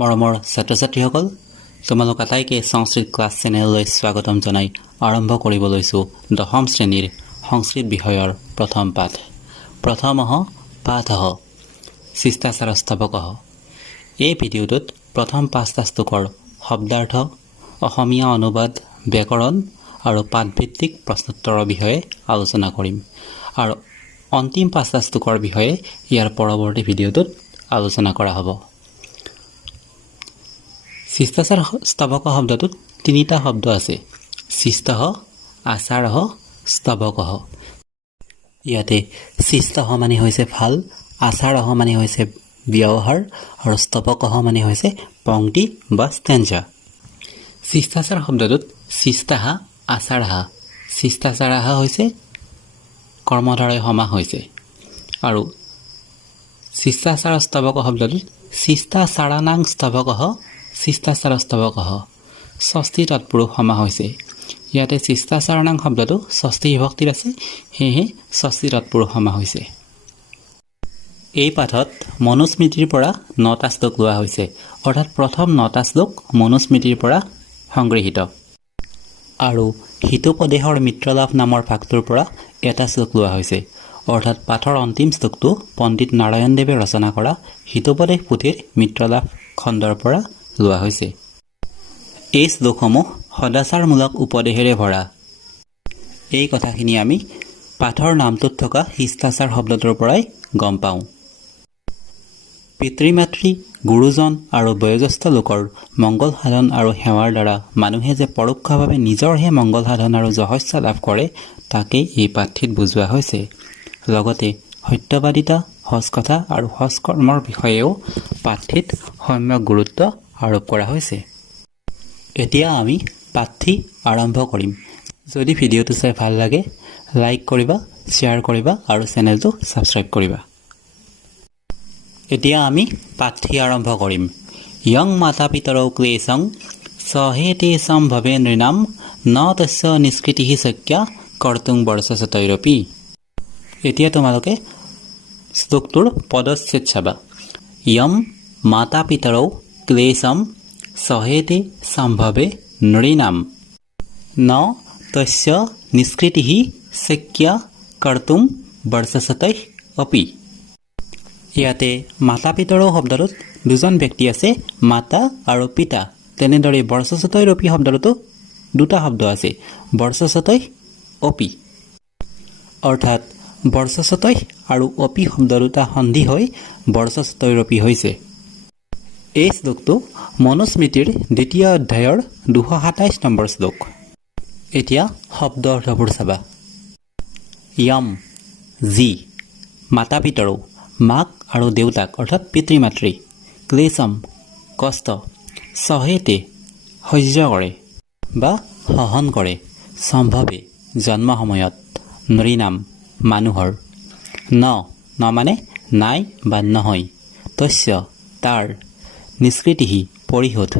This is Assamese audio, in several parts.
মৰমৰ ছাত্ৰ-ছাত্ৰীসকল, তোমালোক আটাইকে সংস্কৃত ক্লাছ চেনেললৈ স্বাগতম জনাই আৰম্ভ কৰিব লৈছোঁ 10ম শ্ৰেণীৰ সংস্কৃত বিষয়ৰ প্ৰথম পাঠ। প্ৰথমঃ পাঠঃ শিষ্টাচাৰস্তৱকঃ। এই ভিডিঅ'টোত প্ৰথম 5টা শ্লোকৰ শব্দাৰ্থ, অসমীয়া অনুবাদ, ব্যাকৰণ আৰু পাঠভিত্তিক প্ৰশ্নোত্তৰৰ বিষয়ে আলোচনা কৰিম আৰু অন্তিম 5টা শ্লোকৰ বিষয়ে ইয়াৰ পৰৱৰ্তী ভিডিঅ'টোত আলোচনা কৰা হ'ব। শিষ্টাচাৰ স্তৱক শব্দটোত 3টা শব্দ আছে: শিষ্টঃ, আচাৰঃ, স্তৱকঃ। ইয়াতে শিষ্টঃ মানে হৈছে ভাল, আচাৰঃ মানে হৈছে ব্যৱহাৰ আৰু স্তৱকঃ মানে হৈছে পংক্তি বা ষ্টেঞ্জা। শিষ্টাচাৰ শব্দটোত শিষ্টাঃ, আচাৰঃ, শিষ্টাচাৰঃ হৈছে কৰ্মধাৰয় সমাস হৈছে আৰু শিষ্টাচাৰ স্তৱক শব্দটোত শিষ্টাচাৰাণাং স্তৱকঃ, শিষ্টাচাৰস্তৱকঃ ষষ্ঠী তৎপুৰুষ সমাস হৈছে। ইয়াতে শিষ্টাচাৰাণাং শব্দটো ষষ্ঠী বিভক্তিত আছে, সেয়েহে ষষ্ঠী তৎপুৰুষ সমাস হৈছে। এই পাঠত মনুস্মৃতিৰ পৰা 9টা শ্লোক লোৱা হৈছে, অৰ্থাৎ প্ৰথম 9টা শ্লোক মনুস্মৃতিৰ পৰা সংগৃহীত আৰু হিতোপদেশৰ মিত্ৰলাভ নামৰ ভাগটোৰ পৰা এটা শ্লোক লোৱা হৈছে, অৰ্থাৎ পাঠৰ অন্তিম শ্লোকটো পণ্ডিত নাৰায়ণদেৱে ৰচনা কৰা হিতোপদেশ পুথিৰ মিত্ৰলাভ খণ্ডৰ পৰা লোৱা হৈছে। এই শ্লোকসমূহ সদাচাৰমূলক উপদেশেৰে ভৰা। এই কথাখিনি আমি পাঠৰ নামটোত থকা শিষ্টাচাৰ শব্দটোৰ পৰাই গম পাওঁ। পিতৃ-মাতৃ, গুৰুজন আৰু বয়োজ্যেষ্ঠ লোকৰ মংগল সাধন আৰু সেৱাৰ দ্বাৰা মানুহে যে পৰোক্ষভাৱে নিজৰহে মংগল সাধন আৰু যশস্য লাভ কৰে, তাকেই এই পাঠটিত বুজোৱা হৈছে। লগতে সত্যবাদিতা, সৎকথা আৰু সৎকৰ্মৰ বিষয়েও পাঠটিত সম্যক গুৰুত্ব আৰোপ কৰা হৈছে। এতিয়া আমি পাঠটি আৰম্ভ কৰিম। যদি ভিডিঅ'টো চাই ভাল লাগে, লাইক কৰিবা, শ্বেয়াৰ কৰিবা আৰু চেনেলটো ছাবস্ক্ৰাইব কৰিবা। এতিয়া আমি পাঠটি আৰম্ভ কৰিম। য়ং মাতা পিতৰৌ ক্লেশং সহে তেষাং ভৱে নৃণাম ন তস্য নিষ্কৃতিঃ শক্যা কৰ্তুং বৰ্ষশতৈৰপি। এতিয়া তোমালোকে শ্লোকটোৰ পদচ্ছেদ চাবা। য়ং মাতা পিতৰৌ ক্লেশং সহেতে সম্ভৱে নৃণাম ন তস্য নিষ্কৃতিঃ শক্যা কৰ্তুং বৰ্ষশতৈঃ অপি। ইয়াতে মাতা পিতৰৌ শব্দটোত দুজন ব্যক্তি আছে, মাতা আৰু পিতা। তেনেদৰে বৰ্ষশতৈৰ অপি শব্দটোতো 2টা শব্দ আছে, বৰ্ষশতৈঃ অপি। অৰ্থাৎ বৰ্ষশতৈঃ আৰু অপি শব্দ 2টা সন্ধি হৈ বৰ্ষশতৈৰ অপি হৈছে। এই শ্লোকটো মনুস্মৃতিৰ 2য় অধ্যায়ৰ 227 নম্বৰ শ্লোক। এতিয়া শব্দ অৰ্থবোৰ চাবা। য়ম যি, মাতা পিতৰৌ মাক আৰু দেউতাক অৰ্থাৎ পিতৃ-মাতৃ, ক্লেশম কষ্ট, সহেতে সহ্য কৰে বা সহন কৰে, সম্ভৱে জন্ম সময়ত, নৃণাম মানুহৰ, ন মানে নাই বা নহয়, তস্য তাৰ, নিষ্কৃতিঃ পৰিশোধ,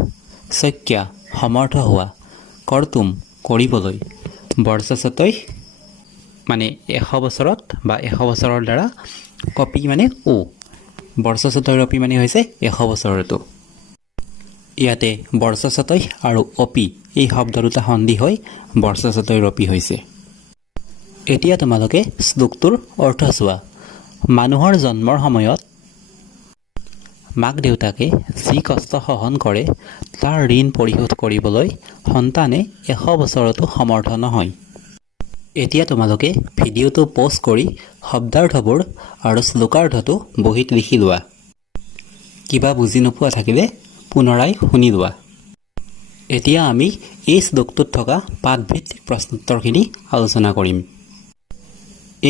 শক্যা সমৰ্থ হোৱা, কৰ্তুম কৰিবলৈ, বৰ্ষশতৈঃ মানে 100 বছৰত বা 100 বছৰৰ দ্বাৰা, অপি মানে বৰ্ষশতৈৰ অপি মানে হৈছে 100 বছৰতো। ইয়াতে বৰ্ষশতৈঃ আৰু অপি এই শব্দ 2টা সন্ধি হৈ বৰ্ষশতৈৰ অপি হৈছে। এতিয়া তোমালোকে শ্লোকটোৰ অৰ্থ চোৱা। মানুহৰ জন্মৰ সময়ত মাক দেউতাকে যি কষ্ট সহন কৰে, তাৰ ঋণ পৰিশোধ কৰিবলৈ সন্তানে 100 বছৰতো সমৰ্থ নহয়। এতিয়া তোমালোকে ভিডিঅ'টো পজ কৰি শব্দাৰ্থবোৰ আৰু শ্লোকাৰ্থটো বহীত লিখি লোৱা। কিবা বুজি নোপোৱা থাকিলে পুনৰাই শুনি লোৱা। এতিয়া আমি এই শ্লোকটোত থকা পাঠভিত্তিক প্ৰশ্নোত্তৰখিনি আলোচনা কৰিম।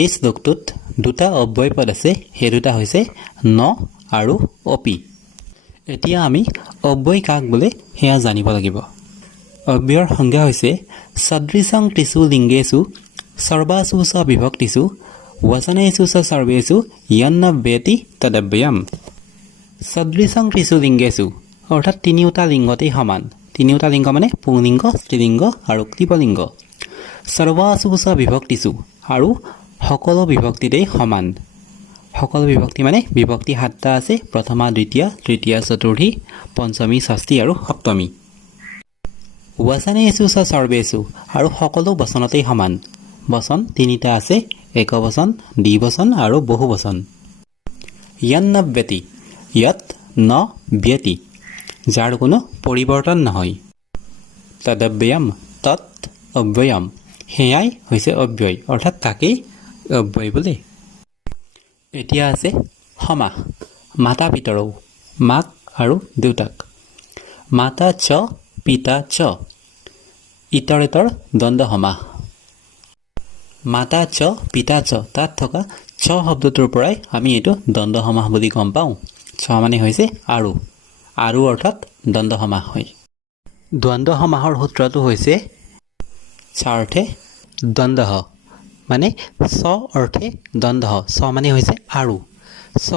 এই শ্লোকটোত 2টা অব্যয় পদ আছে, সেই 2টা হৈছে ন আৰু অপি। এতিয়া আমি অব্যয় কাক বোলে সেয়া জানিব লাগিব। অব্যয়ৰ সংজ্ঞা হৈছে সদৃশং ত্ৰিষু লিংগেষু সৰ্বাসু চ বিভক্তিষু বচনেষু চ সৰ্বেষু য়ন্ন বেতি তদব্যয়ম। সদৃশং ত্ৰিষু লিংগেষু অৰ্থাৎ 3টা লিংগতেই সমান। 3টা লিংগ মানে পুংলিংগ, স্ত্ৰীলিংগ আৰু ক্লীবলিংগ। সৰ্বাসু চ বিভক্তিষু আৰু সকলো বিভক্তিতেই সমান। সকলো বিভক্তি মানে বিভক্তি 7টা আছে, প্ৰথমা দ্বিতীয়া তৃতীয়া চতুৰ্থী পঞ্চমী ষষ্ঠী আৰু সপ্তমী। ৱাচনেষু চ সৰ্বেষু আৰু সকলো বচনতেই সমান। বচন 3টা আছে, একবচন দ্বিবচন আৰু বহুবচন। য়ন্ন ব্যতি য়ত ন ব্যতি যাৰ কোনো পৰিৱৰ্তন নহয়। তদব্যয়ম তৎ অব্যয়ম সেয়াই হৈছে অব্যয়, অৰ্থাৎ তাকেই অব্যয় বোলে। এতিয়া আছে সমাস। মাতা পিতৰৌ মাক আৰু দেউতাক। মাতা চ পিতা চ ইতৰেতৰ দ্বন্দ্ব সমাস। মাতা চ পিতা চ তাত থকা চ শব্দটোৰ পৰাই আমি এইটো দ্বন্দ্ব সমাস বুলি গম পাওঁ। চ মানে হৈছে আৰু অৰ্থাৎ দ্বন্দ্ব সমাস হয়। দ্বন্দ্ব সমাসৰ সূত্ৰটো হৈছে স্বাৰ্থে দ্বন্দ্বঃ মানে চ অৰ্থে দ্বন্দ্বঃ। চ মানে হৈছে আৰু। চ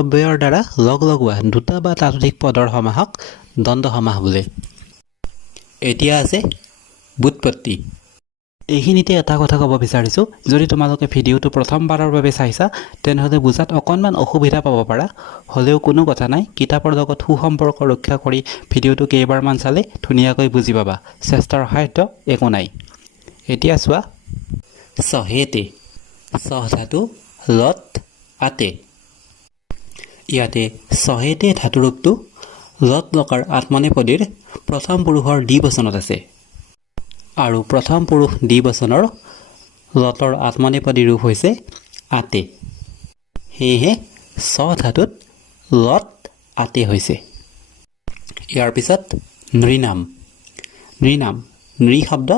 অব্যয়ৰ দ্বাৰা লগ লগোৱা দুটা বা ততোধিক পদৰ সমাসক দ্বন্দ্ব সমাস বোলে। এতিয়া আছে ব্যুৎপত্তি। এইখিনিতে এটা কথা ক'ব বিচাৰিছোঁ, যদি তোমালোকে ভিডিঅ'টো প্ৰথমবাৰৰ বাবে চাইছা তেনেহ'লে বুজাত অকণমান অসুবিধা পাব পাৰা। হ'লেও কোনো কথা নাই, কিতাপৰ লগত সুসম্পৰ্ক ৰক্ষা কৰি ভিডিঅ'টো কেইবাৰমান চালে ধুনীয়াকৈ বুজি পাবা। চেষ্টাৰ সাধ্য একো নাই। এতিয়া চোৱা, চহেতে চ ধাতু লত আতে। ইয়াতে চহেতে ধাতুৰূপটো লত লকাৰ আত্মনেপদীৰ প্ৰথম পুৰুষৰ দ্বিবচনত আছে আৰু প্ৰথম পুৰুষ দ্বিবচনৰ লতৰ আত্মনেপদী ৰূপ হৈছে আতে। সেয়েহে চ ধাতুত লত আতে হৈছে। ইয়াৰ পিছত নৃনাম। নৃনাম নৃ শব্দ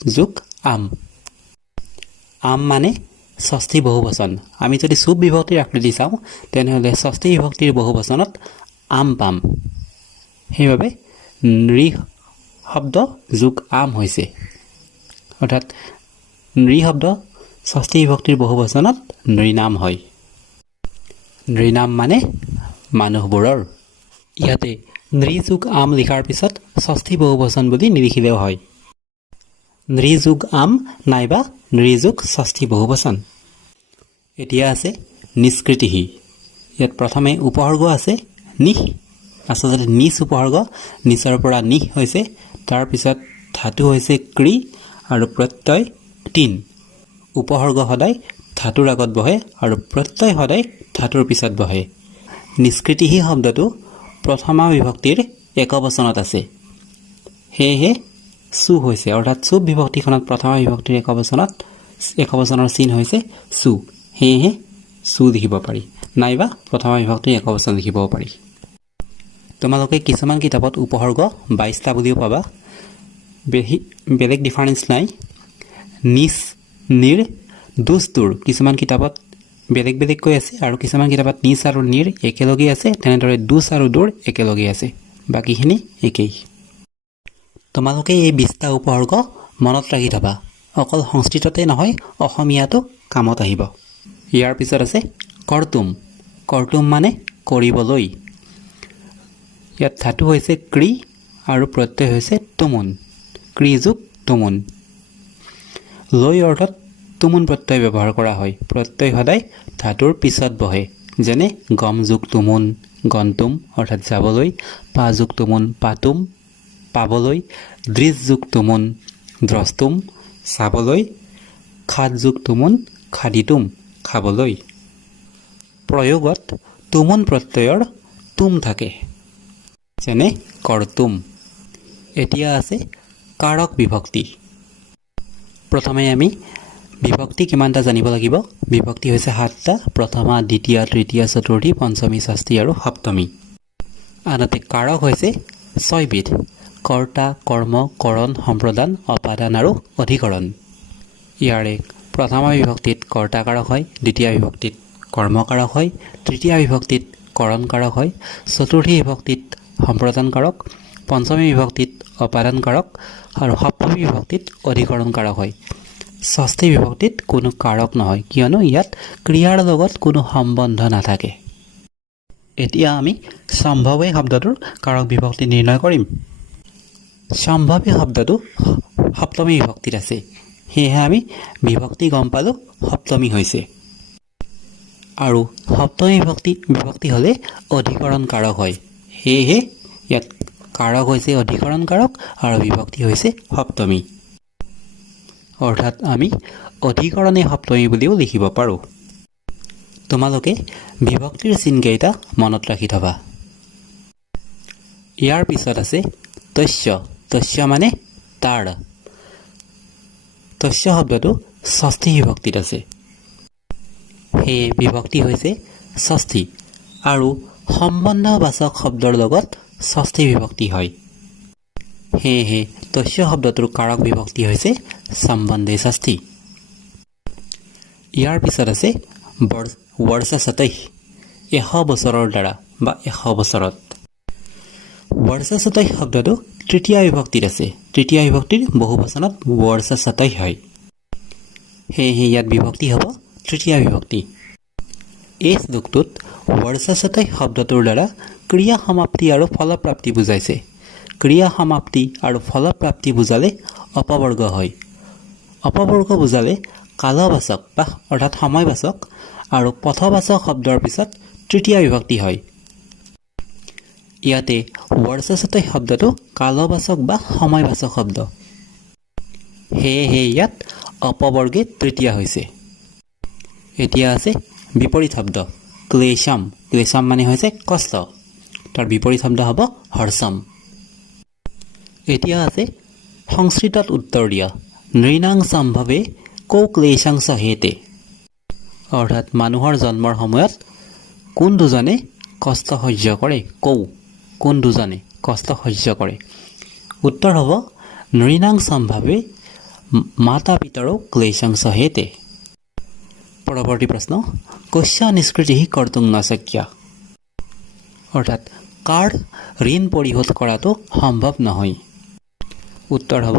যোগ আম। আম মানে ষষ্ঠী বহুবচন। আমি যদি চুপ বিভক্তিৰ আকৃতি চাওঁ তেনেহ'লে ষষ্ঠী বিভক্তিৰ বহুবচনত আম পাম। সেইবাবে নৃ শব্দ যোগ আম হৈছে, অৰ্থাৎ নৃ শব্দ ষষ্ঠী বিভক্তিৰ বহুবচনত নৃনাম হয়। নৃনাম মানে মানুহবোৰৰ। ইয়াতে নৃ যোগ আম লিখাৰ পিছত ষষ্ঠী বহুবচন বুলি নিলিখিলেও হয়। নৃ যোগ আম নাইবা নৃ যোগ ষষ্ঠী বহুবচন। এতিয়া আছে নিষ্কৃতিহি। ইয়াত প্ৰথমে উপসৰ্গ আছে নিহ, আচলতে নিচ উপসৰ্গ, নিচৰ পৰা নিহ হৈছে। তাৰপিছত ধাতু হৈছে ক্ৰি আৰু প্ৰত্যয় তিন। উপসৰ্গ সদায় ধাতুৰ আগত বহে আৰু প্ৰত্যয় সদায় ধাতুৰ পিছত বহে। নিষ্কৃতিহি শব্দটো প্ৰথমা বিভক্তিৰ একবচনত আছে, সেয়েহে চু হৈছে, অৰ্থাৎ চুপ বিভক্তিখনত প্ৰথমা বিভক্তিৰ একবচনৰ চিন হৈছে চু, সেয়েহে চু লিখিব পাৰি, নাইবা প্ৰথমা বিভক্তিৰ একবচন লিখিব পাৰি। তোমালোকে কিছুমান কিতাপত উপসৰ্গ 22টা বুলিও পাবা, বেলেগ ডিফাৰেঞ্চ নাই। নিচ নিৰ দুচ দুৰ কিছুমান কিতাপত বেলেগ বেলেগকৈ আছে আৰু কিছুমান কিতাপত নিচ আৰু নিৰ একেলগেই আছে, তেনেদৰে দুচ আৰু দুৰ একেলগেই আছে, বাকীখিনি একেই। তোমালোকে এই 20টা উপসৰ্গ মনত ৰাখি থবা, অকল সংস্কৃততে নহয় অসমীয়াতো কামত আহিব। ইয়াৰ পিছত আছে কৰ্তুম। কৰ্তুম মানে কৰিবলৈ। ইয়াত ধাতু হৈছে ক্ৰি আৰু প্ৰত্যয় হৈছে তুমুন, ক্ৰি যোগ তুমুন। লৈ অৰ্থত তুমুন প্ৰত্যয় ব্যৱহাৰ কৰা হয়। প্ৰত্যয় সদায় ধাতুৰ পিছত বহে, যেনে গম যোগ তুমুন গন্তুম অৰ্থাৎ যাবলৈ, পা যোগ তুমুন পাতুম পাবলৈ, দৃশ যোগ তুমুন দ্ৰস্তুম চাবলৈ, খাদ যোগ তুমুন খাদিতুম খাবলৈ। প্ৰয়োগত তুমুন প্ৰত্যয়ৰ তুম থাকে, যেনে কৰ্তুম। এতিয়া আছে কাৰক বিভক্তি। প্ৰথমে আমি বিভক্তি কিমানটা জানিব লাগিব। বিভক্তি হৈছে 7টা, প্ৰথমা দ্বিতীয়া তৃতীয়া চতুৰ্থী পঞ্চমী ষষ্ঠী আৰু সপ্তমী। আনহাতে কাৰক হৈছে 6 বিধ: কৰ্তা, কৰ্ম, কৰণ, সম্প্ৰদান, অপাদান আৰু অধিকৰণ। ইয়াৰে প্ৰথমা বিভক্তিত কৰ্তা কাৰক হয়, দ্বিতীয় বিভক্তিত কৰ্ম কাৰক হয়, তৃতীয় বিভক্তিত কৰণ কাৰক হয়, চতুৰ্থী বিভক্তিত সম্প্ৰদান কাৰক, পঞ্চমী বিভক্তিত অপাদান কাৰক আৰু সপ্তমী বিভক্তিত অধিকৰণ কাৰক হয়। ষষ্ঠী বিভক্তিত কোনো কাৰক নহয়, কিয়নো ইয়াত ক্ৰিয়াৰ লগত কোনো সম্বন্ধ নাথাকে। এতিয়া আমি সম্ভৱে শব্দটোৰ কাৰক বিভক্তি নিৰ্ণয় কৰিম। সম্ভৱে শব্দটো সপ্তমী বিভক্তিত আছে, সেয়েহে আমি বিভক্তি গম পালোঁ সপ্তমী হৈছে। আৰু সপ্তমী বিভক্তি হ'লে অধিকৰণ কাৰক হয়। সেয়েহে ইয়াত কাৰক হৈছে অধিকৰণ কাৰক আৰু বিভক্তি হৈছে সপ্তমী। অৰ্থাৎ আমি অধিকৰণে সপ্তমী বুলিও লিখিব পাৰোঁ। তোমালোকে বিভক্তিৰ চিনকেইটা মনত ৰাখি থবা। ইয়াৰ পিছত আছে তস্য। তস্য মানে তাৰ। তস্য শব্দটো ষষ্ঠী বিভক্তিত আছে। সেয়ে বিভক্তি হৈছে ষষ্ঠী আৰু সম্বন্ধবাচক শব্দৰ লগত ষষ্ঠী বিভক্তি হয়। সেয়েহে তস্য শব্দটোৰ কাৰক বিভক্তি হৈছে সম্বন্ধে ষষ্ঠী। ইয়াৰ পিছত আছে বৰ্ষশতৈঃ, 100 বছৰৰ দ্বাৰা বা 100 বছৰত। বৰ্ষশতৈঃ শব্দটো তৃতীয় বিভক্তিত আছে। তৃতীয় বিভক্তিৰ বহুবচনত বৰ্ষশতৈঃ হয়। সেয়েহে ইয়াত বিভক্তি হ'ব তৃতীয় বিভক্তি। এই শ্লোকটোত বৰ্ষশতৈঃ শব্দটোৰ দ্বাৰা ক্ৰিয়া সমাপ্তি আৰু ফলপ্ৰাপ্তি বুজাইছে। ক্ৰিয়া সমাপ্তি আৰু ফলপ্ৰাপ্তি বুজালে অপবৰ্গ হয়। অপবৰ্গ বুজালে কালবাচক বা অৰ্থাৎ সময়বাচক আৰু পথবাচক শব্দৰ পিছত তৃতীয় বিভক্তি হয়। ইয়াতে বৰ্ষশতৈঃ শব্দটো কালবাচক বা সময়বাচক শব্দ। সেয়েহে ইয়াত অপবৰ্গে তৃতীয়া হৈছে। এতিয়া আছে বিপৰীত শব্দ ক্লেশম। ক্লেশম মানে হৈছে কষ্ট। তাৰ বিপৰীত শব্দ হ'ব হৰ্ষম। এতিয়া আছে সংস্কৃতত উত্তৰ দিয়া নৃণাং সম্ভৱে কৌ ক্লেশং সহেতে। অৰ্থাৎ মানুহৰ জন্মৰ সময়ত কোন দুজনে কষ্ট সহ্য কৰে। কোন দুজনে কষ্ট সহ্য কৰে। উত্তৰ হ'ব নৃণাং সম্ভৱে মাতা পিতৰৌ ক্লেশং সহেতে। পৰৱৰ্তী প্ৰশ্ন কস্য নিষ্কৃতি কৰ্তুং ন শক্যা। অৰ্থাৎ কাৰ ঋণ পৰিশোধ কৰাটো সম্ভৱ নহয়। উত্তৰ হ'ব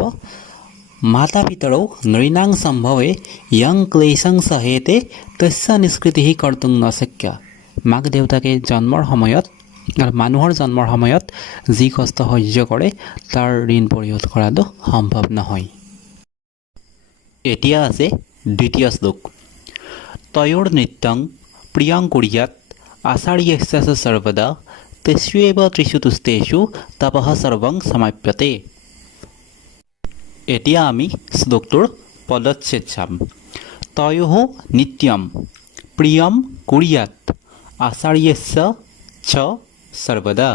মাতা পিতৰৌ নৃণাং সম্ভৱে য়ং ক্লেশং সহেতে তস্য নিষ্কৃতি কৰ্তুং ন শক্যা। মাক দেউতাকে জন্মৰ সময়ত আৰু মানুহৰ জন্মৰ সময়ত যি কষ্ট সহ্য কৰে তাৰ ঋণ পৰিশোধ কৰাটো সম্ভৱ নহয়। এতিয়া আছে দ্বিতীয় শ্লোক তয়োৰ নিত্যং প্ৰিয়ং কুৰ্যাৎ আচাৰ্যস্য চ সৰ্বদা তেষ্বেব ত্ৰিষু তুষ্টেষু তপঃ সৰ্বং সমাপ্যতে। এতিয়া আমি শ্লোকটোৰ পদচ্ছেদ চাম। তয়োঃ নিত্যম প্ৰিয়ম কুৰ্যাৎ আচাৰ্যস্য চ সৰ্বদা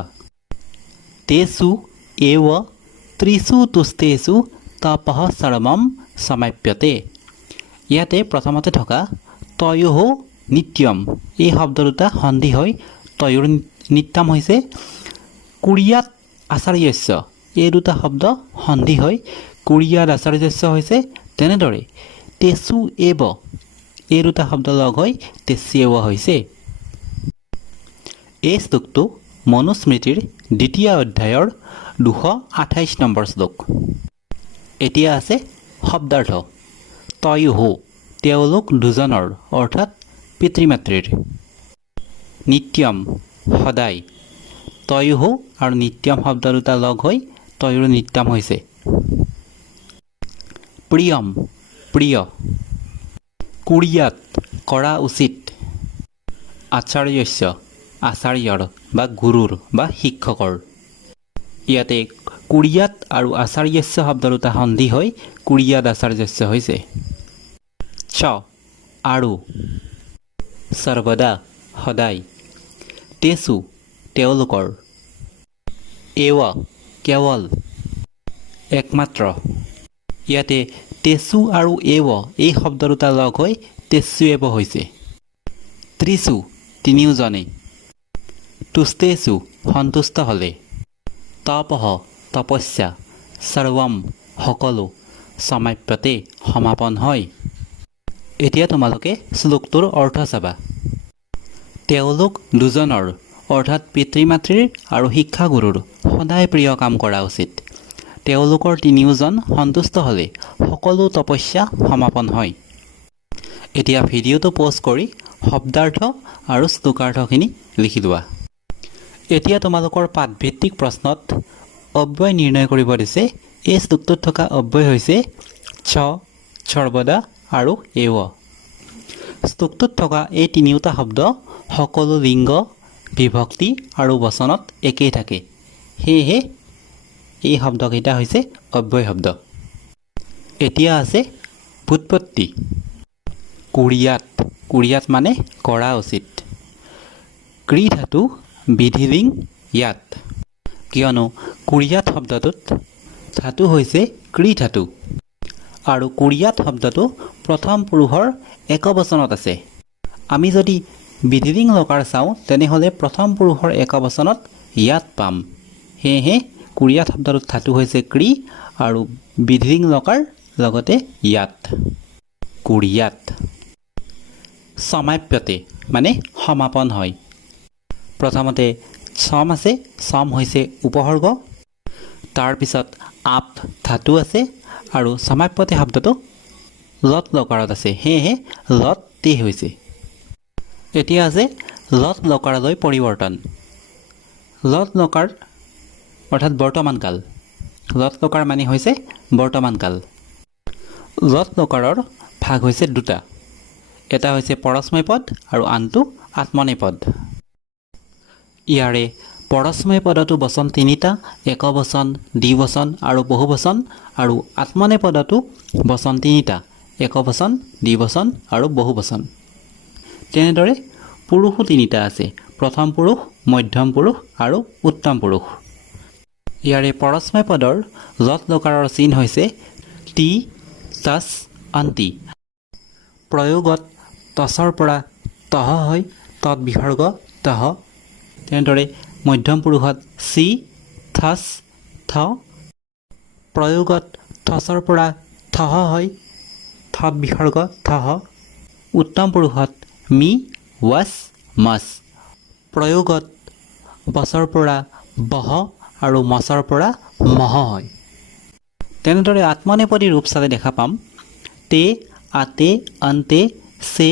তেষু এব ত্ৰিষু তুষ্টেষু তপঃ সৰ্বম সমাপ্যতে। ইয়াতে প্ৰথমতে থকা তয়োঃ নিত্যম এই শব্দ দুটা সন্ধি হৈ তয়োৰ নিত্যম হৈছে কুৰ্যাৎ আচাৰ্যস্য এই দুটা শব্দ সন্ধি হৈ কুৰ্যাৎ আচাৰ্যস্য হৈছে। তেনেদৰে তেষু এব এই দুটা শব্দ লগ হৈ তেষ্যেব হৈছে। এই শ্লোকটো মনুস্মৃতিৰ দ্বিতীয় অধ্যায়ৰ 228 নম্বৰ শ্লোক। এতিয়া আছে শব্দাৰ্থ তয়োঃ তেওঁলোক দুজনৰ অৰ্থাৎ পিতৃ মাতৃৰ। নিত্যম সদায়। তয়োঃ আৰু নিত্যম শব্দ দুটা লগ হৈ তয়োৰ নিত্যম হৈছে। প্ৰিয়ম প্ৰিয়। কুৰ্যাৎ কৰা উচিত। আচাৰ্যস্য আচাৰ্যৰ বা গুৰুৰ বা শিক্ষকৰ। ইয়াতে কুৰ্যাৎ আৰু আচাৰ্যস্য শব্দ দুটা সন্ধি হৈ কুৰ্যাৎ আচাৰ্যস্য হৈছে। চ আৰু সৰ্বদা সদায়। তেষু তেওঁলোকৰ। এৱ কেৱল একমাত্ৰ। ইয়াতে তেষু আৰু এৱ এই শব্দ দুটা লগ হৈ তেষ্যেব হৈছে। ত্ৰিষু তিনিওজনে। তুষ্টেষু সন্তুষ্ট হ'লে। তপঃ তপস্যা। সৰ্বম সকলো। সমাপ্যতে সমাপন হয়। এতিয়া তোমালোকে শ্লোকটোৰ অৰ্থ চাবা। তেওঁলোক দুজনৰ অৰ্থাৎ পিতৃ মাতৃৰ আৰু শিক্ষাগুৰুৰ সদায় প্ৰিয় কাম কৰা উচিত। তেওঁলোকৰ তিনিওজন সন্তুষ্ট হ'লে সকলো তপস্যা সমাপন হয়। এতিয়া ভিডিঅ'টো পজ কৰি শব্দাৰ্থ আৰু শ্লোকাৰ্থখিনি লিখি লোৱা। এতিয়া তোমালোকৰ পাঠভিত্তিক প্ৰশ্নত অব্যয় নিৰ্ণয় কৰিব দিছে। এই শ্লোকটোত থকা অব্যয় হৈছে চ সৰ্বদা আৰু এৱ। শ্লোকটোত থকা এই তিনিওটা শব্দ সকলো লিংগ বিভক্তি আৰু বচনত একেই থাকে সেয়েহে এই শব্দকেইটা হৈছে অব্যয় শব্দ এতিয়া আছে ভুৎপত্তি কুৰিয়াত মানে কৰা উচিত ক্ৰী ধাতু বিধিলিং ইয়াত কিয়নো কুৰিয়াত শব্দটোত ধাতু হৈছে ক্ৰী ধাতু আৰু কুৰিয়াত শব্দটো প্ৰথম পুৰুষৰ একবচনত আছে আমি যদি বিধিলিং লকাৰ চাওঁ তেনেহ'লে প্ৰথম পুৰুষৰ একবচনত ইয়াত পাম সেয়েহে কুৰিয়াত শব্দটোত ধাতু হৈছে ক্ৰী আৰু বিধিলিং লকাৰ লগতে ইয়াত কুৰিয়াত সমাপ্যতে মানে সমাপন হয় প্ৰথমতে সম আছে সম হৈছে উপসৰ্গ তাৰপিছত আপ ধাতু আছে আৰু সমাপ্যতে শব্দটো লত লকাৰত আছে সেয়েহে লত তে হৈছে এতিয়া আছে লত লকাৰলৈ পৰিৱৰ্তন লত লকাৰ অৰ্থাৎ বৰ্তমানকাল লত লকাৰ মানে হৈছে বৰ্তমানকাল লত লকাৰৰ ভাগ হৈছে দুটা এটা হৈছে পৰস্ময় পদ আৰু আনটো আত্মনেয় পদ ইয়াৰে পৰস্ময় পদটো বচন তিনিটা একবচন দ্বিবচন আৰু বহুবচন আৰু আত্মনেয় পদটো বচন তিনিটা একবচন দ্বিবচন আৰু বহুবচন তেনেদৰে পুৰুষো তিনিটা আছে প্ৰথম পুৰুষ মধ্যম পুৰুষ আৰু উত্তম পুৰুষ ইয়াৰে পৰস্ময় পদৰ লত লকাৰৰ চিন হৈছে টি তচ অন্তি প্ৰয়োগত তচৰ পৰা তহ হয় তৎ বিসৰ্গ তহ তেনেদৰে মধ্যম পুৰুষত চি থচ থ প্ৰয়োগত থচৰ পৰা থহ হয় থত বিসৰ্গ থহ উত্তম পুৰুষত মি ৱাছ মাছ প্ৰয়োগত বচৰ পৰা বহ আৰু মচৰ পৰা মহ হয় তেনেদৰে আত্মনেপদী ৰূপ চালে দেখা পাম তে আতে অন্তে সে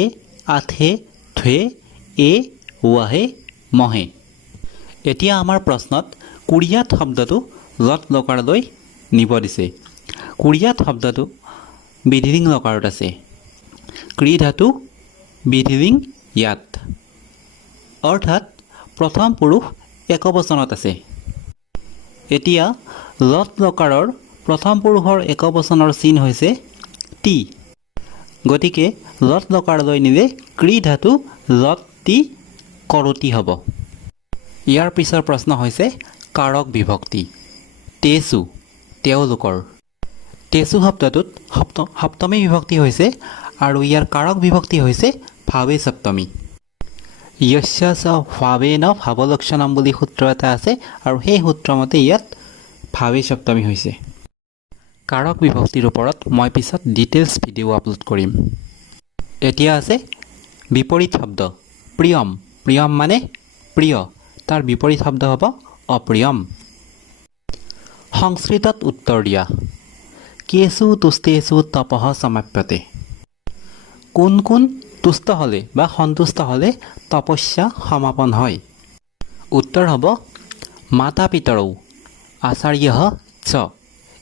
আথে থে এ ৱাহে মহে এতিয়া আমাৰ প্ৰশ্নত কুৰিয়াত শব্দটো লত লকাৰলৈ নিব দিছে কুৰিয়াত শব্দটো বিধিলিং লকাৰত আছে ক্ৰী ধাতু বিধিলিং ইয়াত অৰ্থাৎ প্ৰথম পুৰুষ একবচনত আছে এতিয়া লত লকাৰৰ প্ৰথম পুৰুষৰ একবচনৰ চিন হৈছে টি গতিকে লত লকাৰলৈ নিলে ক্ৰী ধাতু লত টি কৰতি হ'ব ইয়াৰ পিছৰ প্ৰশ্ন হৈছে কাৰক বিভক্তি তেচু তেওঁলোকৰ তেচু শব্দটোত সপ্তমী বিভক্তি হৈছে আৰু ইয়াৰ কাৰক বিভক্তি হৈছে ভাৱে সপ্তমী য়স্য চ ভাৱেন ভাৱলক্ষণম বুলি সূত্ৰ এটা আছে আৰু সেই সূত্ৰমতে ইয়াত ভাৱে সপ্তমী হৈছে কাৰক বিভক্তিৰ ওপৰত মই পিছত ডিটেইলছ ভিডিঅ' আপলোড কৰিম এতিয়া আছে বিপৰীত শব্দ প্ৰিয়ম প্ৰিয়ম মানে প্ৰিয় তাৰ বিপৰীত শব্দ হ'ব অপ্ৰিয়ম সংস্কৃতত উত্তৰ দিয়া কেচু তুষ্টেচু তপঃ সমাপ্যতে কোন কোন তুষ্ট হ'লে বা সন্তুষ্ট হ'লে তপস্যা সমাপন হয় উত্তৰ হ'ব মাতা পিতৰৌ আচাৰ্য চ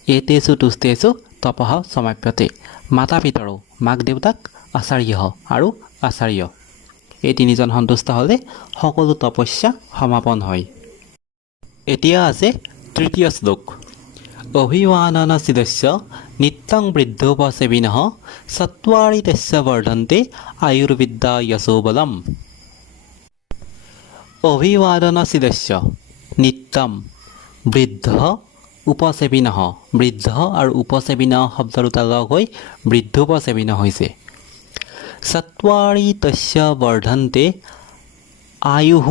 এতেচু তুষ্টেচু তপঃ সমাপ্যতে মাতা পিতৰৌ মাক দেউতাক আচাৰ্য আৰু আচাৰ্য এই তিনিজন সন্তুষ্ট হ'লে সকলো তপস্যা সমাপন হয় এতিয়া আছে তৃতীয় শ্লোক অভিৱাদনশীলস্য নিত্যং বৃদ্ধোপসেবিনঃ চত্বাৰি তস্য বৰ্ধন্তে আয়ুৰ্বিদ্যা যশোবলম অভিৱাদনশীলস্য নিত্যম বৃদ্ধ উপসেবিনঃ বৃদ্ধ আৰু উপসেবিন শব্দ দুটা লগ হৈ বৃদ্ধোপসেবিন হৈছে চত্বাৰি তস্য বৰ্ধন্তে আয়ুঃ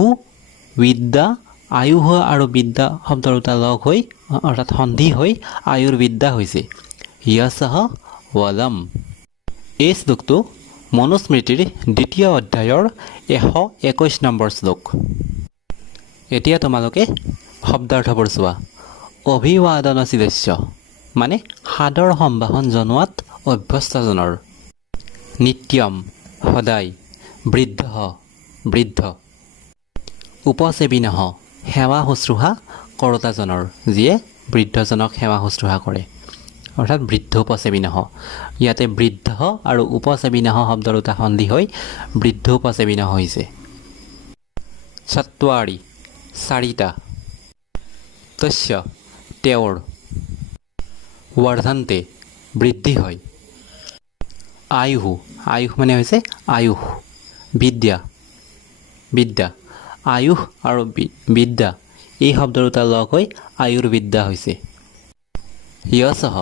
বিদ্যা আয়ুঃ আৰু বিদ্যা শব্দ দুটা লগ হৈ অৰ্থাৎ সন্ধি হৈ আয়ুৰ্বিদ্যা হৈছে যশঃ বলম এই শ্লোকটো মনুস্মৃতিৰ দ্বিতীয় অধ্যায়ৰ 121 নম্বৰ শ্লোক এতিয়া তোমালোকে শব্দাৰ্থবোৰ চোৱা অভিৱাদনশীলস্য মানে সাদৰ সম্ভাষণ জনোৱাত অভ্যস্তজনৰ নিত্যম সদায় বৃদ্ধ বৃদ্ধ উপসেবিনঃ সেৱা শুশ্ৰূষা কৰোতাজনৰ যিয়ে বৃদ্ধজনক সেৱা শুশ্ৰূষা কৰে অৰ্থাৎ বৃদ্ধ উপচেবিনহ। ইয়াতে বৃদ্ধ আৰু উপচেবিনহ শব্দ দুটা সন্ধি হৈ বৃদ্ধ উপচেবিনহ হৈছে। চত্বাৰি চাৰিটা। তস্য তেওঁৰ। বৰ্ধন্তে বৃদ্ধি হয়। আয়ুঃ আয়ুষ মানে হৈছে আয়ুষ। বিদ্যা বিদ্যা। আয়ুষ আৰু বিদ্যা এই শব্দ দুটা লগ হৈ আয়ুৰ্বিদ্যা হৈছে। য়শঃ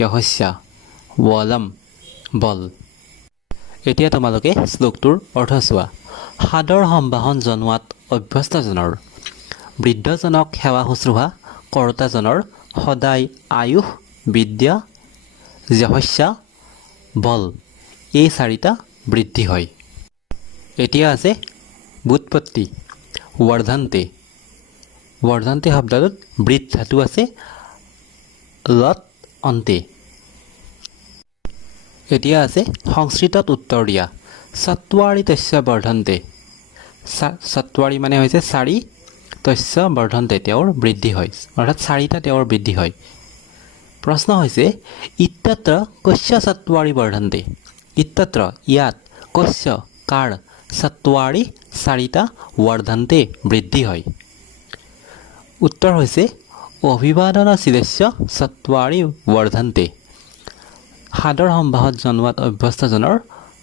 য়শস্যা। বলম বল। এতিয়া তোমালোকে শ্লোকটোৰ অৰ্থ চোৱা। সাদৰ সম্ভাষণ জনোৱাত অভ্যস্তজনৰ, বৃদ্ধজনক সেৱা শুশ্ৰূষা কৰ্তাজনৰ সদায় আয়ুষ, বিদ্যা, যশস্যা, বল এই চাৰিটা বৃদ্ধি হয়। এতিয়া আছে ব্যুৎপত্তি। বৰ্ধন্তে। বৰ্ধন্তে শব্দটোত বৃদ্ধ ধাতু আছে লত অন্তে। এতিয়া আছে সংস্কৃতত উত্তৰ দিয়া। চত্বাৰি তস্য বৰ্ধন্তে। চত্বাৰি মানে হৈছে চাৰি, তস্য বৰ্ধন্তে তেওঁৰ বৃদ্ধি হয়, অৰ্থাৎ চাৰিটা তেওঁৰ বৃদ্ধি হয়। প্ৰশ্ন হৈছে ইত্যত্ৰ কস্য চত্বাৰি বৰ্ধন্তে। ইত্যত্ৰ ইয়াত কস্য কাৰ চত্বাৰি চাৰিটা বৰ্ধন্তে বৃদ্ধি হয়। উত্তৰ হৈছে অভিবাদনশীলস্য চত্বাৰি বৰ্ধন্তে। সাদৰ সম্ভাষণ জনোৱাত অভ্যস্তজনৰ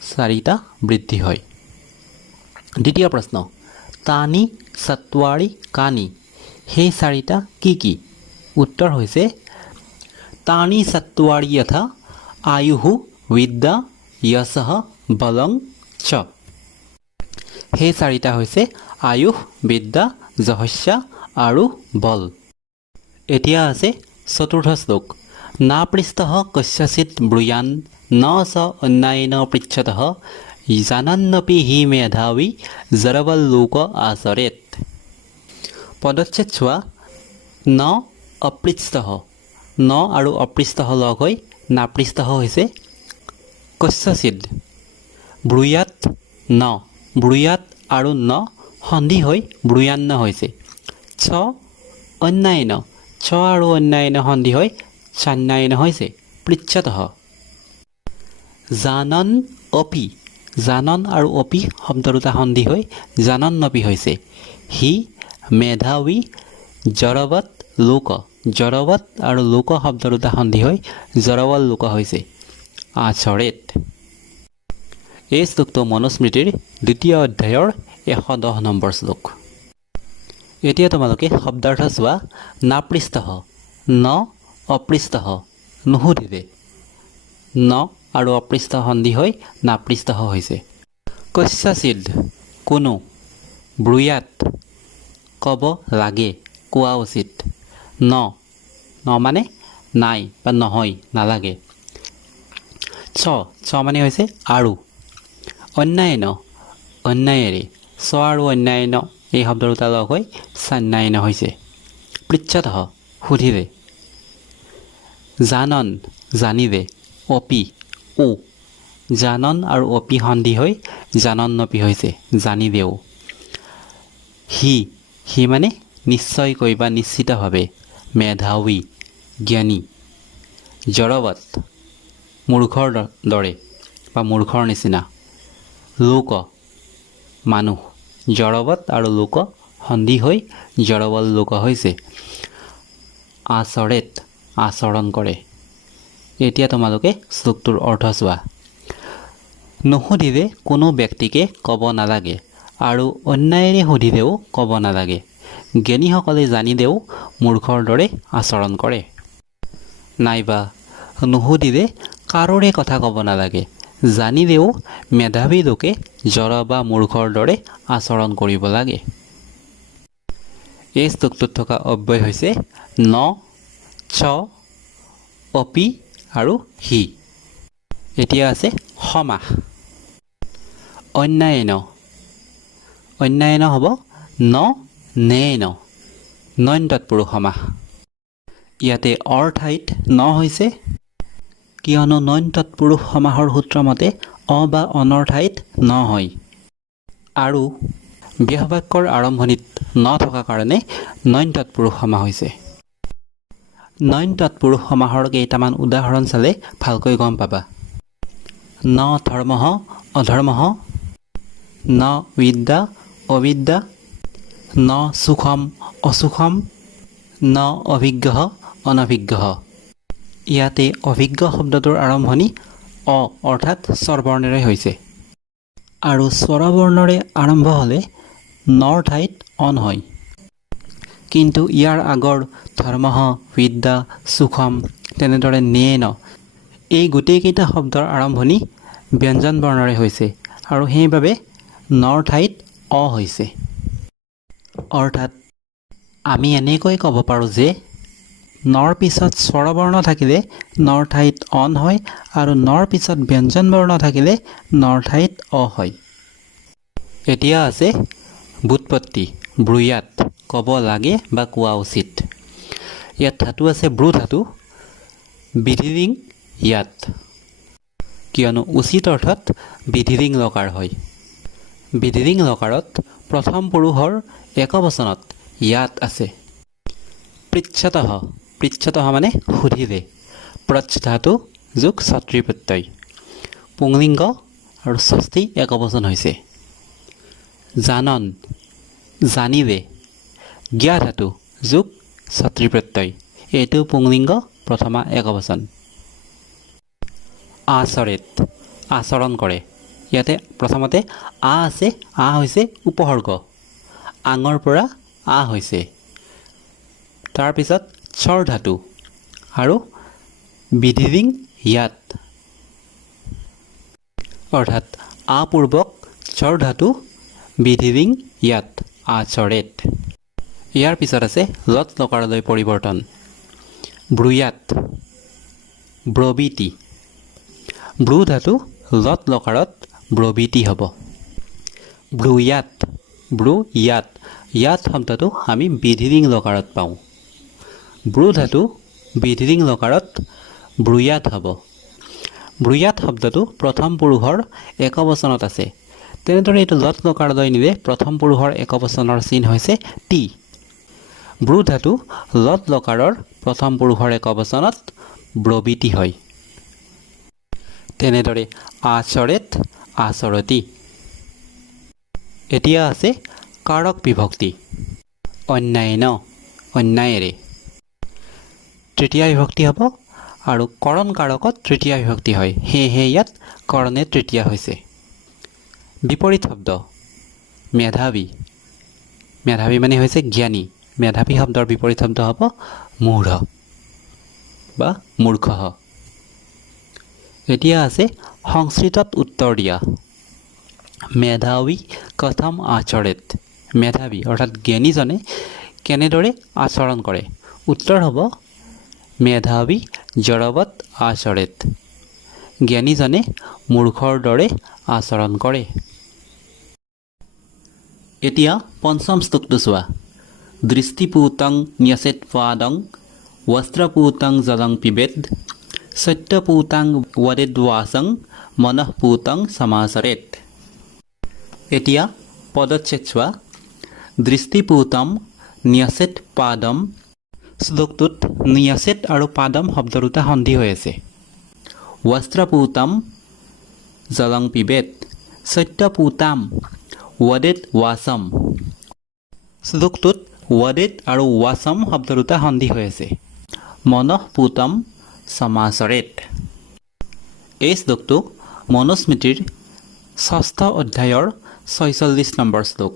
চাৰিটা বৃদ্ধি হয়। দ্বিতীয় প্ৰশ্ন তানি চত্বাৰি কানি। সেই চাৰিটা কি কি? উত্তৰ হৈছে তানি চত্বাৰি যথা আয়ুঃ, বিদ্যা, যশঃ, বলং চ। সেই চাৰিটা হৈছে আয়ুষ, বিদ্যা, যশস্যা আৰু বল। এতিয়া আছে চতুৰ্থ শ্লোক। না পৃষ্ঠঃ কস্যচিৎ ব্ৰূয়ান ন চ অন্যায়েন পৃচ্ছতঃ জানান্নপি হি মেধাবী জৰবল্লোক আচৰেৎ। পদচ্ছেদ চোৱা। ন অপৃষ্ঠঃ। ন আৰু অপৃষ্ঠঃ লগ হৈ নাপৃষ্ঠঃ হৈছে কস্যচিৎ। ব্ৰূয়াত ন। ব্ৰূয়াত আৰু ন সন্ধি হৈ ব্ৰূয়ান্ন হৈছে। ছ অন্যায়েন। ছ আৰু অন্যায়েন সন্ধি হৈ চান্যায়েন হৈছে পৃচ্ছতঃ। জানন অপি। জানন আৰু অপি শব্দ দুটা সন্ধি হৈ জানন্নপি হৈছে। হি মেধাবী জৰবৎ লোক। জৰবৎ আৰু লোক শব্দ দুটা সন্ধি হৈ জৰবল লোক হৈছে। আচৰেৎ। এই শ্লোকটো মনুস্মৃতিৰ দ্বিতীয় অধ্যায়ৰ 110 নম্বৰ শ্লোক। এতিয়া তোমালোকে শব্দাৰ্থ চোৱা। নাপৃষ্ঠঃ। ন অপৃষ্ঠঃ নুসুধিলে। ন আৰু অপৃষ্ঠ সন্ধি হৈ নাপৃষ্ঠঃ হৈছে। কস্যচিৎ কোনো। ব্ৰূয়াত ক'ব লাগে, কোৱা উচিত। ন। ন মানে নাই বা নহয়, নালাগে। ছ। ছ মানে হৈছে আৰু। অন্যায়েন। অন্যায়েৰে। ছ আৰু অন্যায়েন এই শব্দ দুটা লগ হৈ চান্যায়েন হৈছে। পৃচ্ছতঃ সুধিলে। জানন জানিলে। অপি ও। জানন আৰু অপি সন্ধি হৈ জানন্নপি হৈছে জানিলেও। হি। হি মানে নিশ্চয়কৈ বা নিশ্চিতভাৱে। মেধাৱী জ্ঞানী। জৰবৎ মূৰ্খৰ দৰে বা মূৰ্খৰ নিচিনা। লোক মানুহ। জৰবৎ আৰু লোক সন্ধি হৈ জৰবল লোক হৈছে। আচৰেৎ আচৰণ কৰে। এতিয়া তোমালোকে শ্লোকটোৰ অৰ্থ চোৱা। নুসুধিলে কোনো ব্যক্তিকে ক'ব নালাগে আৰু অন্যায়েৰে সুধিলেও ক'ব নালাগে। জ্ঞানীসকলে জানিলেও মূৰ্খৰ দৰে আচৰণ কৰে। নাইবা নুসুধিলে কাৰোৰে কথা ক'ব নালাগে। জানিলেও মেধাৱী লোকে জড় বা মূৰ্খৰ দৰে আচৰণ কৰিব লাগে। এই শ্লোকটোত থকা অব্যয় হৈছে ন, ছ, অপি আৰু হি। এতিয়া আছে সমাস। অন্যায়েন। অন্যায়েন হ'ব ন নেয়েন। নইন তৎপুৰুষ সমাস। ইয়াতে অৰ ঠাইত ন হৈছে কিয়নো নইন তৎপুৰুষ সমাসৰ সূত্ৰমতে অ বা অনৰ ঠাইত ন হয় আৰু ব্যাসবাক্যৰ আৰম্ভণিত ন থকা কাৰণে নইন তৎপুৰুষ সমাস হৈছে। নইন তৎপুৰুষ সমাসৰ কেইটামান উদাহৰণ চালে ভালকৈ গম পাবা। ন ধৰ্মঃ অধৰ্মঃ, ন বিদ্যা অবিদ্যা, ন সুখম অসুখম, ন অভিজ্ঞঃ অনভিজ্ঞঃ। ইয়াতে অভিজ্ঞ শব্দটোৰ আৰম্ভণি অ অৰ্থাৎ স্বৰবৰ্ণেৰে হৈছে আৰু স্বৰবৰ্ণৰে আৰম্ভ হ'লে নৰ ঠাইত অন হয়। কিন্তু ইয়াৰ আগৰ ধৰ্মঃ বিদ্যা সুখম তেনেদৰে নেন এই গোটেইকেইটা শব্দৰ আৰম্ভণি ব্যঞ্জন বৰ্ণৰে হৈছে আৰু সেইবাবে নৰ ঠাইত অ হৈছে। অৰ্থাৎ আমি এনেকৈ ক'ব পাৰোঁ যে নৰ পিছত স্বৰবৰ্ণ থাকিলে নৰ ঠাইত অন হয় আৰু নৰ পিছত ব্যঞ্জন বৰ্ণ থাকিলে নৰ ঠাইত অ হয়। এতিয়া আছে ব্যুৎপত্তি ব্ৰুয়াত ক'ব লাগে বা কোৱা উচিত। ইয়াত ধাতু আছে ব্ৰু ধাতু, বিধিৰিং ইয়াত, কিয়নো উচিত অৰ্থত বিধিৰিং লকাৰ হয়। বিধিৰিং লকাৰত প্ৰথম পুৰুষৰ একবচনত ইয়াত আছে। পৃচ্ছতঃ পৃচ্ছতঃ মানে সুধিলে, প্ৰচ্ছ ধাতু যোগ ছত্ৰী প্ৰত্যয়, পুংলিংগ আৰু ষষ্ঠী একবচন হৈছে। জানন জানিলে, জ্ঞা ধাতু যোগ ছত্ৰী প্ৰত্যয়, এইটো পুংলিংগ প্ৰথমা একবচন। আচৰেত আচৰণ কৰে, ইয়াতে প্ৰথমতে আ আছে, আ হৈছে উপসৰ্গ, আঙৰ পৰা আ হৈছে। তাৰপিছত চৰ ধাতু আৰু বিধিৰিং ইয়াত, অৰ্থাৎ আপূৰ্বক চৰ ধাতু বিধিৰিং ইয়াত আচৰেত। ইয়াৰ পিছত আছে লত লকাৰলৈ পৰিৱৰ্তন, ব্ৰুয়াত ব্ৰবীতি, ব্ৰু ধাতু লত লকাৰত ব্ৰবীতি হ'ব। ব্ৰুয়াত ব্ৰু ইয়াত, ইয়াত শব্দটো আমি বিধিৰিং লকাৰত পাওঁ। ব্ৰু ধাতু বিধিৰিং লকাৰত ব্ৰুয়াত হ'ব। ব্ৰুয়াত শব্দটো প্ৰথম পুৰুষৰ একবচনত আছে, তেনেদৰে এইটো লত লকাৰলৈ নিলে প্ৰথম পুৰুষৰ একবচনৰ চিন হৈছে টি। ব্ৰু ধাতু লত লকাৰৰ প্ৰথম পুৰুষৰ একবচনত ব্ৰবীতি হয়। তেনেদৰে আচৰেত আচৰতি। এতিয়া আছে কাৰক বিভক্তি, অন্যান্য অন্যায়েৰে, তৃতীয়া বিভক্তি হ'ব আৰু কৰণ কাৰকত তৃতীয়া বিভক্তি হয়, সেয়েহে ইয়াত কৰণে তৃতীয়া হৈছে। বিপৰীত শব্দ মেধাৱী, মেধাৱী মানে হৈছে জ্ঞানী, মেধাৱী শব্দৰ বিপৰীত শব্দ হ'ব মূঢ় বা মূৰ্খ। এতিয়া আছে সংস্কৃতত উত্তৰ দিয়া, মেধাৱী কথম আচৰেত, মেধাৱী অৰ্থাৎ জ্ঞানীজনে কেনেদৰে আচৰণ কৰে। উত্তৰ হ'ব মেধাৱী জড়ৱৎ আচৰেত, জ্ঞানীজনে মূৰ্খৰ দৰে আচৰণ কৰে। এতিয়া পঞ্চম শ্লোকটো চোৱা, দৃষ্টিপূতং ন্যসেত পাদং বস্ত্ৰপূতং জলং পিবেদ সত্যপূতং ৱদেদ্বাসং মনঃপূতং সমাচৰেত। এতিয়া পদচ্ছেদ চোৱা, দৃষ্টিপূতম ন্যসেত পাদম, শ্লোকটোত ন্যসেত আৰু পাদম শব্দ দুটা সন্ধি হৈ আছে। বস্ত্ৰপূতম জলং পিবেদ, সত্যপূতাম ৱদেদ ৱাসম, শ্লোকটোত ৱদেদ আৰু ৱাসম শব্দ দুটা সন্ধি হৈ আছে। মনঃপূতম সমাচৰেত, এই শ্লোকটো মনুস্মৃতিৰ ৬ষ্ঠ অধ্যায়ৰ ৪৬ নম্বৰ শ্লোক।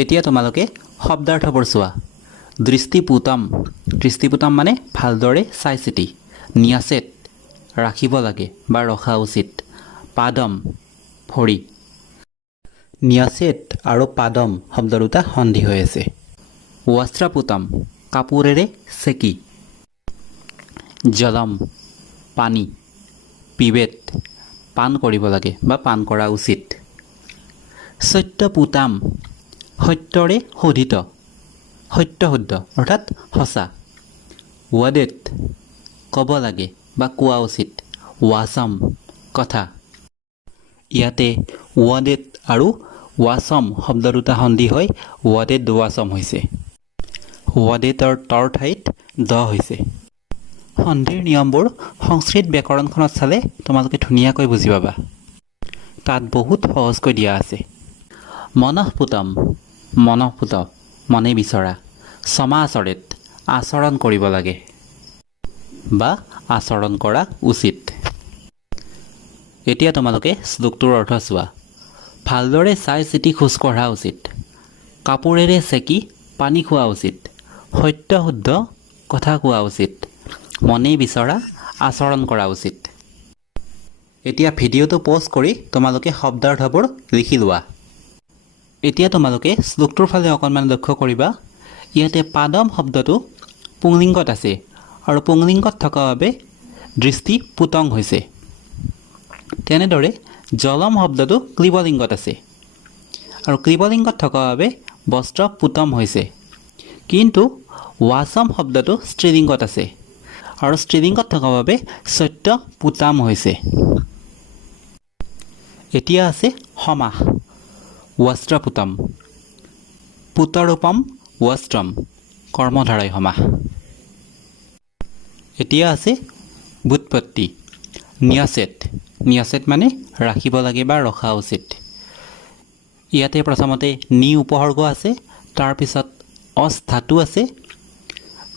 এতিয়া তোমালোকে শব্দাৰ্থবোৰ চোৱা, দৃষ্টিপূতম, দৃষ্টিপূতম মানে ভালদৰে চাই চিতি, ন্যসেত ৰাখিব লাগে বা ৰখা উচিত, পাদম ভৰি, ন্যসেত আৰু পাদম শব্দ দুটা সন্ধি হৈ আছে। বস্ত্ৰপূতম কাপোৰেৰে চেকি, জলম পানী, পিবেদ পান কৰিব লাগে বা পান কৰা উচিত। সত্যপূতাম সত্যৰে শোধিত, সত্য শুদ্ধ অৰ্থাৎ সঁচা। ৱদেদ ক'ব লাগে বা কোৱা উচিত, ৱাসম কথা। ইয়াতে ৱদেদ আৰু ৱাসম শব্দ দুটা সন্ধি হৈ ৱদেদ ৱাসম হৈছে। ৱাদেতৰ তৰ ঠাইত দ হৈছে। সন্ধিৰ নিয়মবোৰ সংস্কৃত ব্যাকৰণখনত চালে তোমালোকে ধুনীয়াকৈ বুজি পাবা। তাত বহুত সহজকৈ দিয়া আছে। মনঃপুতম মনঃপুত মনে বিচৰা। সমাচৰেত আচৰণ কৰিব লাগে বা আচৰণ কৰা উচিত। এতিয়া তোমালোকে শ্লোকটোৰ অৰ্থ চোৱা। ভালদৰে চাই চিতি খোজ কঢ়া উচিত। কাপোৰেৰে চেকি পানী খোৱা উচিত। সত্য শুদ্ধ কথা কোৱা উচিত। মনে বিচৰা আচৰণ কৰা উচিত। এতিয়া ভিডিঅ'টো পজ কৰি তোমালোকে শব্দাৰ্থবোৰ লিখি লোৱা। এতিয়া তোমালোকে শ্লোকটোৰ ফালে অকণমান লক্ষ্য কৰিবা। ইয়াতে পাদম শব্দটো পুংলিংগত আছে আৰু পুংলিংগত থকা বাবে দৃষ্টি পুতং হৈছে। তেনেদৰে জলম শব্দটো ক্লিবলিংগত আছে আৰু ক্লিবলিংগত থকা বাবে বস্ত্ৰ পুতম হৈছে। কিন্তু ৱাচম শব্দটো স্ত্ৰীলিংগত আছে আৰু স্ত্ৰীলিংগত থকা বাবে সত্য পুতাম হৈছে। এতিয়া আছে সমাস। বস্ত্ৰপুতম পুতৰূপম বস্ত্ৰম কৰ্মধাৰয় সমাস। এতিয়া আছে ব্যুৎপত্তি। ন্যসেত ন্যসেত মানে ৰাখিব লাগে বা ৰখা উচিত। ইয়াতে প্ৰথমতে নি উপসৰ্গ আছে, তাৰপিছত অচ ধাতু আছে,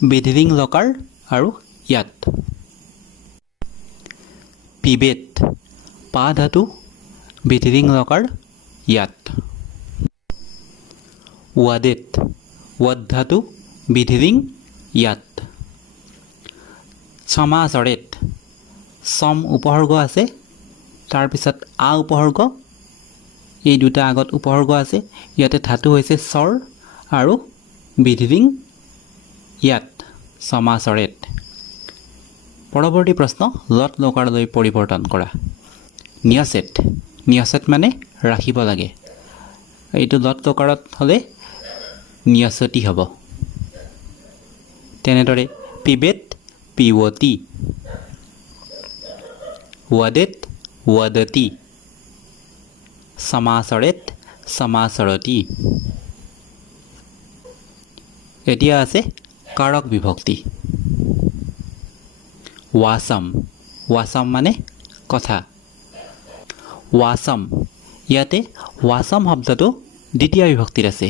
বিধিলিং লকাৰ আৰু ইয়াত। পিবেত পা ধাতু, বিধিলিং লকাৰ ইয়াত। ৱাদেত ৱদ ধাতু, বিধিলিং ইয়াত। সমাচৰেত চম উপসৰ্গ আছে, তাৰপিছত আ উপসৰ্গ, এই দুটা আগত উপসৰ্গ আছে। ইয়াতে ধাতু হৈছে স্বৰ আৰু বিধিলিং ইয়াত সমাচৰেত। পৰৱৰ্তী প্ৰশ্ন লত লকাৰলৈ পৰিৱৰ্তন কৰা। ন্যসেত ন্যসেত মানে ৰাখিব লাগে। এইটো লত লকাৰত হ'লে ন্যসতি হ'ব। তেনেদৰে পিবেত পিৱতি, ৱাদেত ৱাদতি, সমাচৰেত সমাচৰতি। এতিয়া আছে কাৰক বিভক্তি। ৱাচম ৱাচম মানে কথা। ৱাচম ইয়াতে ৱাচম শব্দটো দ্বিতীয় বিভক্তিত আছে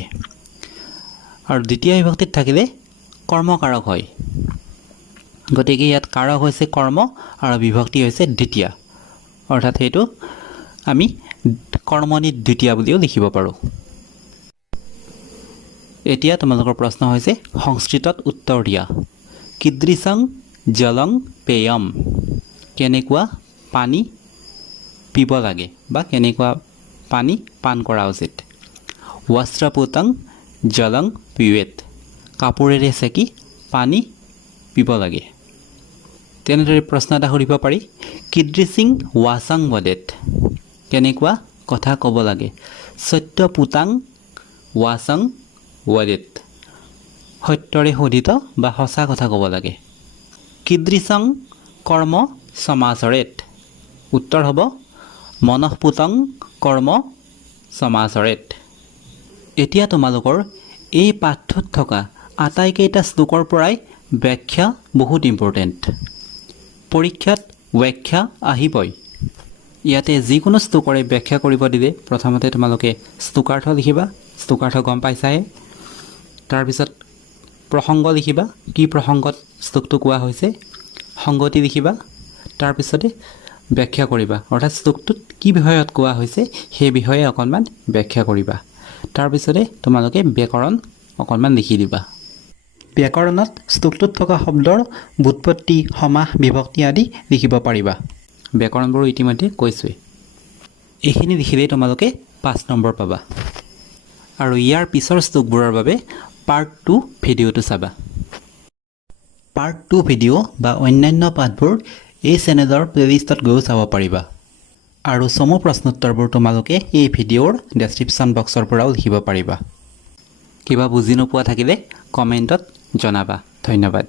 আৰু দ্বিতীয় বিভক্তিত থাকিলে কৰ্মকাৰক হয়। গতিকে ইয়াত কাৰক হৈছে কৰ্ম আৰু বিভক্তি হৈছে দ্বিতীয়া, অৰ্থাৎ সেইটো আমি কৰ্মণি দ্বিতীয়া বুলিও লিখিব পাৰোঁ। এতিয়া তোমালোকৰ প্ৰশ্ন হৈছে সংস্কৃতত উত্তৰ দিয়া। কিদৃশং জলং পেয়ম কেনেকুৱা পানী পিব লাগে বা কেনেকুৱা পানী পান কৰা উচিত। বস্ত্ৰপুতং জলং পিবেত কাপোৰেৰে চেকি পানী পিব লাগে। তেনেদৰে প্ৰশ্ন এটা সুধিব পাৰি। কিদৃশিং ৱাচাং বদেত কেনেকুৱা কথা ক'ব লাগে। সত্য পুতাং ৱাচাং ৱাদেত সত্যৰে শোধিত বা সঁচা কথা ক'ব লাগে। কিদৃশং কৰ্ম সমাচৰেত উত্তৰ হ'ব মনঃপুতং কৰ্ম সমাচৰেত। এতিয়া তোমালোকৰ এই পাঠটোত থকা আটাইকেইটা শ্লোকৰ পৰাই ব্যাখ্যা বহুত ইম্পৰ্টেণ্ট। পৰীক্ষাত ব্যাখ্যা আহিবই। ইয়াতে যিকোনো শ্লোকৰে ব্যাখ্যা কৰিব দিলে প্ৰথমতে তোমালোকে শ্লোকাৰ্থ লিখিবা। শ্লোকাৰ্থ গম পাইছাহে। তাৰপিছত প্ৰসংগ লিখিবা, কি প্ৰসংগত শ্লোকটো কোৱা হৈছে। সংগতি লিখিবা, তাৰপিছতে ব্যাখ্যা কৰিবা, অৰ্থাৎ শ্লোকটোত কি বিষয়ত কোৱা হৈছে সেই বিষয়ে অকণমান ব্যাখ্যা কৰিবা। তাৰপিছতে তোমালোকে ব্যাকৰণ অকণমান লিখি দিবা। ব্যাকৰণত শ্লোকটোত থকা শব্দৰ ব্যুৎপত্তি, সমাস, বিভক্তি আদি লিখিব পাৰিবা। ব্যাকৰণবোৰ ইতিমধ্যে কৈছোঁৱেই। এইখিনি লিখিলেই তোমালোকে 5 নম্বৰ পাবা। আৰু ইয়াৰ পিছৰ শ্লোকবোৰৰ বাবে পাৰ্ট 2 ভিডিঅ'টো চাবা। পাৰ্ট 2 ভিডিঅ' বা অন্যান্য পাঠবোৰ এই চেনেলৰ প্লেলিষ্টত গৈও চাব পাৰিবা। আৰু চমু প্ৰশ্নোত্তৰবোৰ তোমালোকে এই ভিডিঅ'ৰ ডেছক্ৰিপশ্যন বক্সৰ পৰাও লিখিব পাৰিবা। কিবা বুজি নোপোৱা থাকিলে কমেণ্টত জনাবা। ধন্যবাদ।